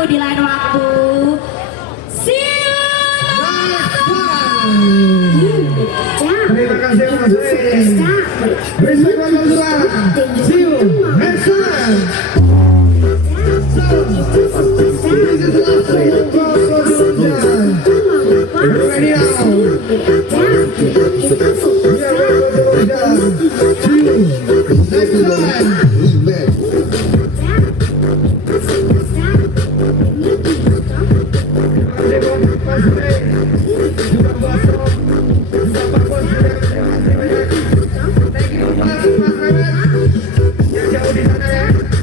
ketemu di lain waktu. See you. Terima kasih Mas. Besok see you next time. Ready now. Jauh di sana ya.